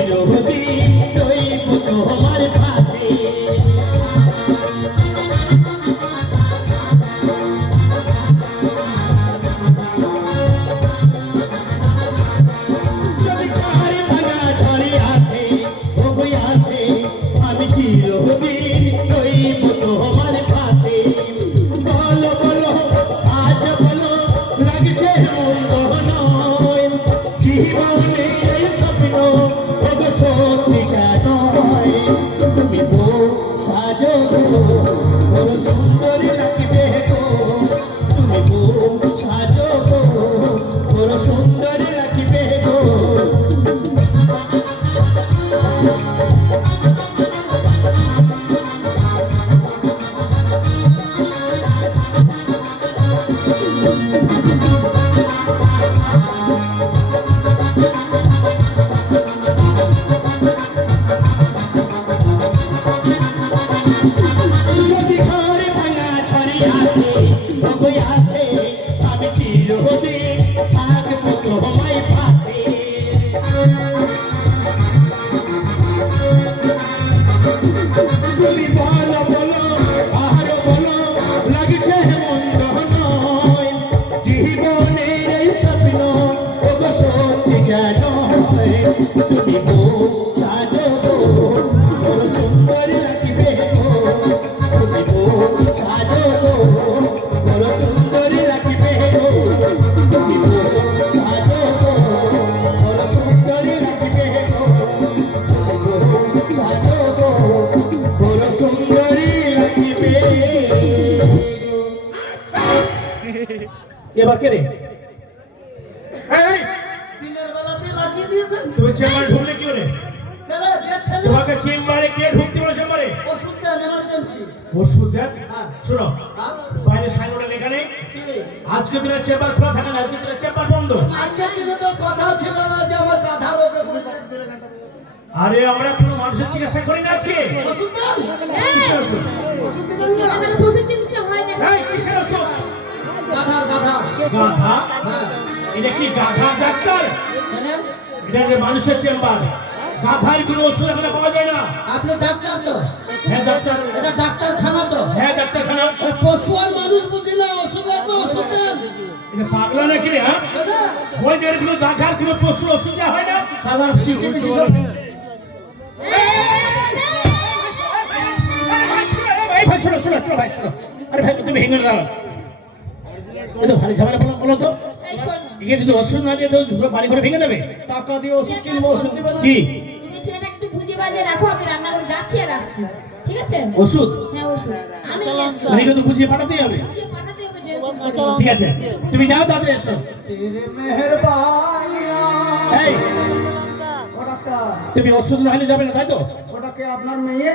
চিরদিন যদি এবার কে রে? দিনের বেলাতে লাগিয়ে দিয়েছেন? তুমি চেম্বারে ঢুকলে কি করে কেন গেট ঠেলে। তোমাকে চেম্বারে কে ঢুকতে বলে চেম্বারে ওষুধ দেন এমার্জেন্সি ওষুধ দেন হ্যাঁ। শোনো? বাইরে সাইনবোর্ডে লেখা নেই। আজকে দিনে চেম্বার খোলা থাকে না আজকে দিনে চেম্বার বন্ধ। আজকের দিনে তো কথা ছিল না যে আমার গাধা রোগে আরে আমরা কোনো মানুষের চিকিৎসা করি না আজকে। ওষুধ দেন? গাধা হ্যাঁ এটা কি গাধা ডাক্তার এটা একটা মানুষের চেম্বার গাধার কোনো ওষুধ এখানে পাওয়া যায় না আপনি ডাক্তার তো হ্যাঁ ডাক্তার এটা ডাক্তারখানা তো হ্যাঁ ডাক্তারখানা পশু আর মানুষ বুঝি না ওষুধ লাগবে ওষুধ দেন এটা পাগলা নাকি রে হ্যাঁ ওই যে কোনো দেখার কোনো পশুর ওষুধ দেওয়া হয় না সালার শিশি এই ভাই শোনো শোনো শোনো ভাই শোনো আরে ভাই তুমি ভেঙে দাও এ তো ভারী ঝামেলা বলো বলো তো। একে যদি ওষুধ না দিয়ে তো ঝুঁকো বাড়ি করে ভেঙে দেবে। টাকা দিয়ে ওষুধ কিনবো ওষুধ দিবেন না? কি? তুমি ছেলেটা একটু বুঝে বাজে রাখো আমি রান্না করে যাচ্ছি আর আসছি। ঠিক আছে? ওষুধ? হ্যাঁ ওষুধ। আমি নিয়ে কিন্তু বুঝিয়ে পাঠাতেই হবে। বুঝিয়ে পাঠাতে হবে যে ঠিক আছে তুমি যাও তাড়াতাড়ি এসো। তেরে মেহেরবানিয়া। এই। ও তুমি ওষুধ না হলে যাবে না তাই তো? ওটাকে আপনার মেয়ে